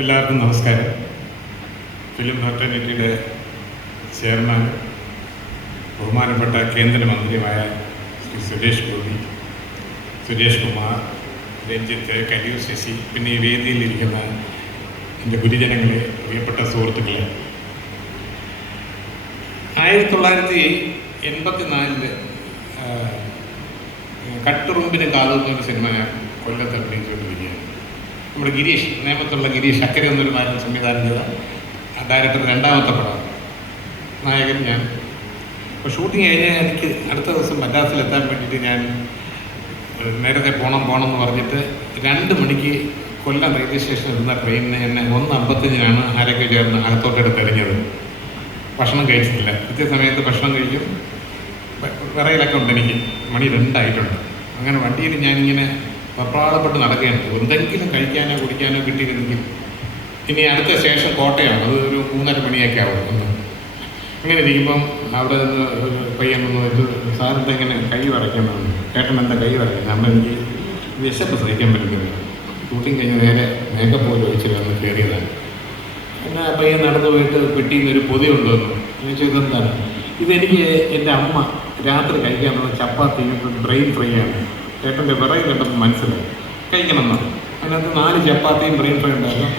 എല്ലാവർക്കും നമസ്കാരം. Film ഫ്രട്ടേണിറ്റിയുടെ chairman, ബഹുമാനപ്പെട്ട കേന്ദ്രമന്ത്രിയുമായ ശ്രീ സുരേഷ് ഗോപി, സുരേഷ് കുമാർ, രഞ്ജിത്ത്, കലിയൂർ ശശി, പിന്നെ ഈ വേദിയിലിരിക്കുന്ന എൻ്റെ ഗുരുജനങ്ങളെ, പ്രിയപ്പെട്ട സുഹൃത്തുക്കളെ, 1984 കട്ടുറുമ്പിന് കാതുന്നൊരു സിനിമ കൊല്ലത്ത് അഭിനയിച്ചുകൊണ്ടിരിക്കുകയാണ്. നമ്മുടെ ഗിരീഷ്, നേമത്തുള്ള ഗിരീഷ് അക്കരെ എന്നൊരു നായകൻ സംവിധാനം ചെയ്ത ഡയറക്ടർ രണ്ടാമത്തെ പടമാണ്. നായകൻ ഞാൻ. അപ്പോൾ ഷൂട്ടിങ് കഴിഞ്ഞാൽ എനിക്ക് അടുത്ത ദിവസം മദ്രാസിലെത്താൻ വേണ്ടിയിട്ട് ഞാൻ നേരത്തെ പോകണം എന്ന് പറഞ്ഞിട്ട് 2 മണിക്ക് കൊല്ലം റെയിൽവേ സ്റ്റേഷനിൽ ഇരുന്ന ട്രെയിനിന് എന്നെ 1:55 ആരൊക്കെ ചേർന്ന് അകത്തോട്ടെടുത്ത് എറിഞ്ഞത്. ഭക്ഷണം കഴിച്ചിട്ടില്ല. കൃത്യസമയത്ത് ഭക്ഷണം കഴിക്കും. വിറയിലൊക്കെ ഉണ്ട് എനിക്ക്. മണി 2 ആയിട്ടുണ്ട്. അങ്ങനെ വണ്ടിയിൽ ഞാനിങ്ങനെ വെപ്രാളപ്പെട്ട് നടക്കുകയാണ്. എന്തെങ്കിലും കഴിക്കാനോ കുടിക്കാനോ കിട്ടിയിരുന്നെങ്കിൽ. ഇനി അടുത്ത സ്റ്റേഷൻ കോട്ടയമാണ്. അത് ഒരു 3:30 മണിയൊക്കെ ആവും. അങ്ങനെ ഇരിക്കുമ്പം അവിടെ നിന്ന് ഒരു പയ്യൻ വന്ന് വെച്ച്, സാറിൻ്റെ ഇങ്ങനെ കൈ വരയ്ക്കുന്നത്, ചേട്ടൻ എന്താ കൈ വരയ്ക്കുന്നത്? അമ്മ എനിക്ക് വിശപ്പ് സഹിക്കാൻ പറ്റുന്നില്ല. ഷൂട്ടിങ് കഴിഞ്ഞ് നേരെ മേക്കപ്പ് പോലും ഒഴിച്ചിട്ട് വന്ന് കയറിയതാണ്. പിന്നെ ആ പയ്യൻ നടന്നു പോയിട്ട് പെട്ടിയിൽ നിന്ന് ഒരു പൊതി കൊണ്ടുവന്നു. ഞാൻ ചോദിച്ചെന്താണ്? ഇതെനിക്ക് എൻ്റെ അമ്മ രാത്രി കഴിക്കാനുള്ള ചപ്പാത്തി ബ്രെയിൻ ഫ്രൈ ആണ്. ചേട്ടൻ്റെ വിറയിൽ കണ്ടപ്പോൾ മനസ്സിലായി കഴിക്കണം എന്നാണ്. അതിനകത്ത് 4 ചപ്പാത്തിയും ബ്രെയിൻ ഫ്രൈ ഉണ്ടായിരുന്നു.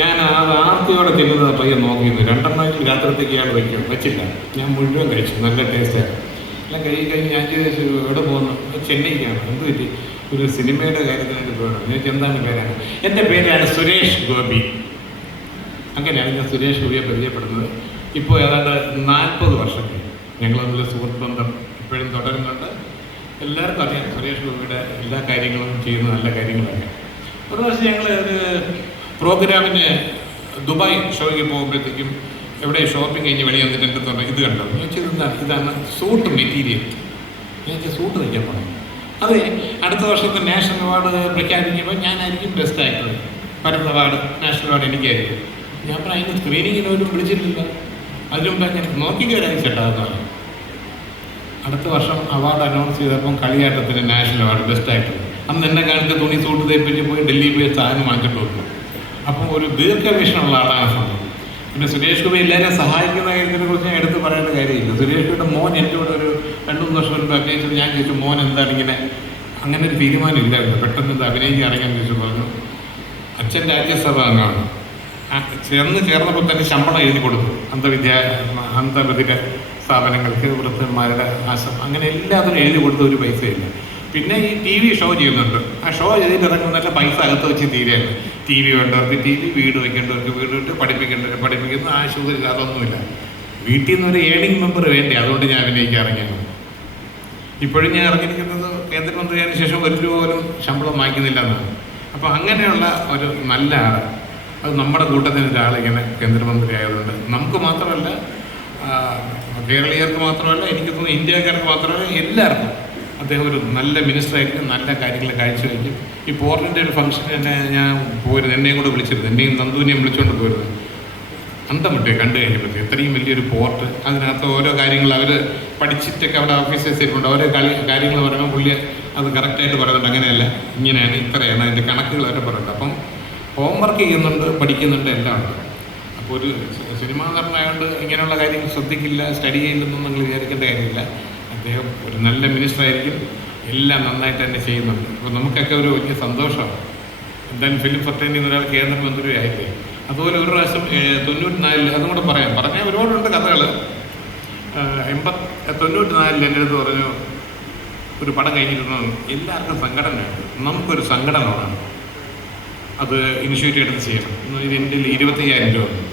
ഞാൻ അത് ആർത്തിയോടെ ചെല്ലുന്നത് പയ്യൻ നോക്കിയിരുന്നു. 2 രാത്രിത്തേക്ക് ഇയാൾ വെച്ചില്ല. ഞാൻ മുഴുവൻ കഴിച്ചു. നല്ല ടേസ്റ്റായിരുന്നു. എല്ലാം കഴിഞ്ഞ് ഞാൻ ചോദിച്ചു, എവിടെ പോകുന്നു? ചെന്നൈക്കാണ്. എന്ത് പറ്റി? ഒരു സിനിമയുടെ കാര്യത്തിനായിട്ട് പോകണം. ഞാൻ എന്താണ് പേരാണ്? എൻ്റെ പേരാണ് സുരേഷ് ഗോപി. അങ്ങനെയാണ് ഞാൻ സുരേഷ് ഗോപിയെ പരിചയപ്പെടുന്നത്. ഇപ്പോൾ ഏതാണ്ട് 40 വർഷം ഞങ്ങൾ തമ്മിൽ സുഹൃത്ത് ബന്ധം ഇപ്പോഴും തുടരുന്നുണ്ട്. എല്ലാവർക്കും അറിയാം സുരേഷ് ഗോപിയുടെ എല്ലാ കാര്യങ്ങളും ചെയ്യുന്ന നല്ല കാര്യങ്ങളൊക്കെ. ഒരു പ്രാവശ്യം ഞങ്ങൾ ഒരു പ്രോഗ്രാമിന് ദുബായ് ഷോയ്ക്ക് പോകുമ്പോഴത്തേക്കും എവിടെ ഷോപ്പിംഗ് കഴിഞ്ഞ് വെളിയിൽ വന്നിട്ട് എൻ്റെ തന്നെ ഇത് കണ്ടു. ഞാൻ ചെയ്തെന്താണ്? ഇതാണ് സൂട്ട് മെറ്റീരിയൽ. ഞാൻ സൂട്ട് തയ്ക്കാൻ പോകണം. അതെ, അടുത്ത വർഷത്തെ നാഷണൽ അവാർഡ് പ്രഖ്യാപിക്കുമ്പോൾ ഞാനായിരിക്കും ബെസ്റ്റ് ആക്ടർ. പരമ അവാർഡ്, നാഷണൽ അവാർഡ് എനിക്കായിരിക്കും. ഞാൻ പറഞ്ഞാൽ അതിന് സ്ക്രീനിങ്ങിനൊരു വിളിച്ചിട്ടില്ല. അതിനുമുമ്പ് ഞാൻ നോക്കിയിട്ട് വരാൻ ചേട്ടാന്ന്. അടുത്ത വർഷം അവാർഡ് അനൗൺസ് ചെയ്തപ്പം കളിയാട്ടത്തിന് നാഷണൽ അവാർഡ് ബെസ്റ്റ് ആക്ടർ. അന്ന് എന്നെ കാണിച്ച തുണി സൂട്ട് തേപ്പിച്ച് പോയി ഡൽഹിയിൽ പോയി സാധനം വാങ്ങിച്ചിട്ട് കൊടുക്കും. അപ്പം ഒരു ദീർഘവീക്ഷണമുള്ള ആളാണ് സംഭവം. പിന്നെ സുരേഷ് ഗോപി എല്ലാവരെയും സഹായിക്കുന്ന കാര്യത്തിനെ കുറിച്ച് ഞാൻ എടുത്ത് പറയേണ്ട കാര്യമില്ല. സുരേഷ് ഗോപിയുടെ മോൻ എൻ്റെ കൂടെ ഒരു 2-3 വർഷം മുൻപ് അഭിനയിച്ചത്. ഞാൻ ചോദിച്ചു, മോൻ എന്താണ് ഇങ്ങനെ? അങ്ങനെ ഒരു തീരുമാനം ഇല്ലായിരുന്നു. പെട്ടെന്ന് ഇത് അഭിനയിക്കാൻ ഇറങ്ങാൻ ചോദിച്ചു. പറഞ്ഞു, അച്ഛൻ രാജ്യസഭ അംഗമാണ്. ചേർന്നപ്പോൾ തന്നെ ശമ്പളം എഴുതി കൊടുത്തു. അന്തർബധിക സ്ഥാപനങ്ങൾക്ക്, വൃദ്ധന്മാരുടെ ആശ്രമം, അങ്ങനെ എല്ലാത്തിനും എഴുതി കൊടുത്ത ഒരു പൈസയില്ല. പിന്നെ ഈ TV ഷോ ചെയ്യുന്നുണ്ട്. ആ ഷോ ചെയ്തിട്ട് ഇറങ്ങുന്നല്ല പൈസ അകത്ത് വെച്ച് തീരെയാണ്. TV വേണ്ടവർക്ക് TV, വീട് വയ്ക്കേണ്ടവർക്ക് വീട് വിട്ട്, പഠിപ്പിക്കേണ്ടവർക്ക് പഠിപ്പിക്കുന്നു. ആശുപത്രി അതൊന്നുമില്ല. വീട്ടിൽ നിന്നൊരു ഏണിംഗ് മെമ്പർ വേണ്ടേ? അതുകൊണ്ട് ഞാൻ അതിലേക്ക് ഇറങ്ങിയത്. ഇപ്പോഴും ഞാൻ ഇറങ്ങിയിരിക്കുന്നത് കേന്ദ്രമന്ത്രിയായതിനു ശേഷം 1 രൂപ പോലും ശമ്പളം വാങ്ങിക്കുന്നില്ല എന്നാണ്. അപ്പോൾ അങ്ങനെയുള്ള ഒരു നല്ല ആൾ, അത് നമ്മുടെ കൂട്ടത്തിന് ഒരാളിങ്ങനെ കേന്ദ്രമന്ത്രി ആയതുകൊണ്ട് നമുക്ക് മാത്രമല്ല, കേരളീയർക്ക് മാത്രമല്ല, എനിക്ക് തോന്നുന്നു ഇന്ത്യക്കാർക്ക് മാത്രമല്ല, എല്ലാവർക്കും അദ്ദേഹം ഒരു നല്ല മിനിസ്റ്ററായിരിക്കും. നല്ല കാര്യങ്ങൾ കാഴ്ചവെക്കും. ഈ പോർട്ടിൻ്റെ ഒരു ഫംഗ്ഷന് തന്നെ ഞാൻ പോയിരുന്നു. എന്നെയും കൂടെ വിളിച്ചിരുന്നു. എന്നെയും നന്ദുവിനെയും വിളിച്ചുകൊണ്ട് പോയിരുന്നു. അന്തം വിട്ടേ കണ്ടു കഴിഞ്ഞപ്പോഴത്തേക്ക്. എത്രയും വലിയൊരു പോർട്ട്, അതിനകത്ത് ഓരോ കാര്യങ്ങൾ അവർ പഠിച്ചിട്ടൊക്കെ അവിടെ ഓഫീസേഴ്സ് ഇരിപ്പുണ്ട്. ഓരോ കാര്യങ്ങൾ പറയുമ്പോൾ പുള്ളി അത് കറക്റ്റായിട്ട് പറയുന്നുണ്ട്. അങ്ങനെയല്ല, ഇങ്ങനെയാണ്, ഇത്രയാണ്, അതിൻ്റെ കണക്കുകൾ അവരെ പറയുന്നുണ്ട്. അപ്പം ഹോംവർക്ക് ചെയ്യുന്നുണ്ട്, പഠിക്കുന്നുണ്ട്, എല്ലാം ഉണ്ട്. അപ്പോൾ ഒരു സിനിമാ നടനായതുകൊണ്ട് ഇങ്ങനെയുള്ള കാര്യങ്ങൾ ശ്രദ്ധിക്കില്ല, സ്റ്റഡി ചെയ്യില്ലെന്നൊന്നും നിങ്ങൾ വിചാരിക്കേണ്ട കാര്യമില്ല. അദ്ദേഹം ഒരു നല്ല മിനിസ്റ്ററായിരിക്കും. എല്ലാം നന്നായിട്ട് തന്നെ ചെയ്യുന്നുണ്ട്. അപ്പോൾ നമുക്കൊക്കെ ഒരു വലിയ സന്തോഷമാണ്. എന്തായാലും ഫിലിം ഫ്രട്ടേണിറ്റിയിൽ ഒരാൾ കേന്ദ്രമന്ത്രി ആയില്ലേ. അതുപോലെ ഒരു പ്രാവശ്യം 94 അതും കൂടെ പറഞ്ഞാൽ ഒരുപാടുണ്ട് കഥകൾ. 94 എൻ്റെ അടുത്ത് പറഞ്ഞു, ഒരു പടം കഴിഞ്ഞിട്ടുണ്ടെന്ന്. എല്ലാവർക്കും സംഘടനയുണ്ട്, നമുക്കൊരു സംഘടന വേണം, അത് ഇനിഷ്യേറ്റീവ് എടുത്ത് ചെയ്യണം. ഇത് എൻ്റെ 25,000 രൂപ വന്നു.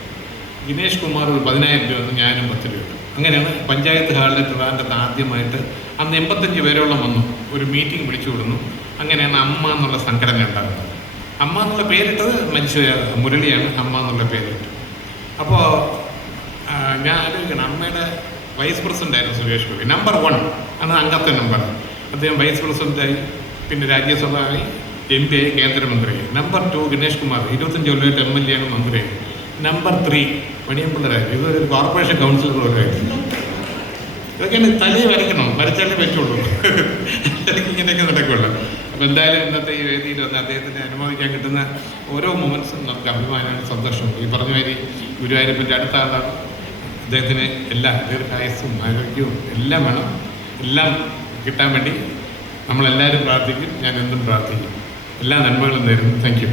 ദിനേഷ് കുമാർ ഒരു 10,000 രൂപ വന്നു. ഞാനും 10 രൂപ. അങ്ങനെയാണ് പഞ്ചായത്ത് ഹാളിലെ ട്രിവാൻഡ്രത്ത് ആദ്യമായിട്ട് അന്ന് 85 പേരോളം വന്നു. ഒരു മീറ്റിംഗ് വിളിച്ചു കൊടുന്നു. അങ്ങനെയാണ് അമ്മ എന്നുള്ള സംഘടന ഉണ്ടാകുന്നത്. അമ്മ എന്നുള്ള പേരിട്ടത് മനുഷ്യ മുരളിയാണ് അമ്മ എന്നുള്ള പേരിട്ട്. അപ്പോൾ ഞാൻ ആലോചിക്കണം, അമ്മയുടെ വൈസ് പ്രസിഡൻ്റായിരുന്നു സുരേഷ് ഗോപി. നമ്പർ 1 ആണ് അംഗത്തെ നമ്പർ. അദ്ദേഹം വൈസ് പ്രസിഡൻ്റായി, പിന്നെ രാജ്യസഭയായി, MP ആയി, കേന്ദ്രമന്ത്രിയായി. നമ്പർ 2 ദിനേഷ് കുമാർ 25 കൊല്ലമായിട്ട് MLA ആണ്, മന്ത്രിയായി. നമ്പർ 3 മണിയമ്പിള്ളരായിരുന്നു. ഇതൊരു കോർപ്പറേഷൻ കൗൺസിലർ പോലെയായിരുന്നു. ഇതൊക്കെയാണ് തലയിൽ വരയ്ക്കണം, വരച്ചാലേ പറ്റുള്ളൂ. ഇങ്ങനെയൊക്കെ നടക്കുള്ളൂ. അപ്പോൾ എന്തായാലും ഇന്നത്തെ ഈ വേദിയിൽ വന്ന് അദ്ദേഹത്തിനെ അനുമോദിക്കാൻ കിട്ടുന്ന ഓരോ മൊമെൻറ്റ്സും നമുക്ക് അഭിമാനമാണ്, സന്തോഷമുണ്ട്. ഈ പറഞ്ഞ മാതിരി ഗുരുവായൂരപ്പൻ്റെ അടുത്ത ആളാണ്. അദ്ദേഹത്തിന് എല്ലാ ദീർഘായുസ്സും ആരോഗ്യവും എല്ലാം വേണം. എല്ലാം കിട്ടാൻ വേണ്ടി നമ്മളെല്ലാവരും പ്രാർത്ഥിക്കും. ഞാൻ എന്തും പ്രാർത്ഥിക്കും. എല്ലാ നന്മകളും നേരുന്നു. Thank you.